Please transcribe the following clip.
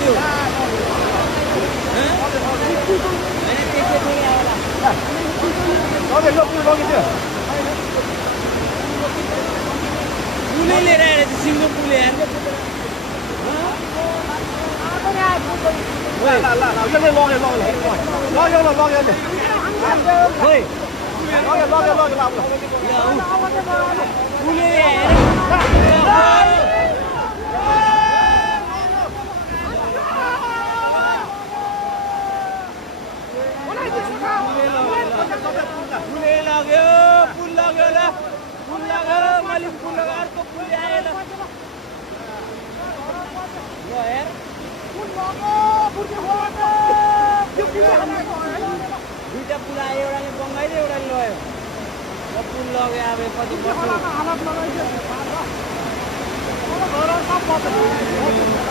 त्यो पुलै लिएर आएर चाहिँ सिङ्गो पुल यार पुल लाग्यो ल पुल लाग्यो मैले पुल लगाएर अर्को पुल आएन ल हेर दुईटा पुल आयो एउटाले बङ्गाइदियो एउटाले लग्यो र पुल लग्यो अब कति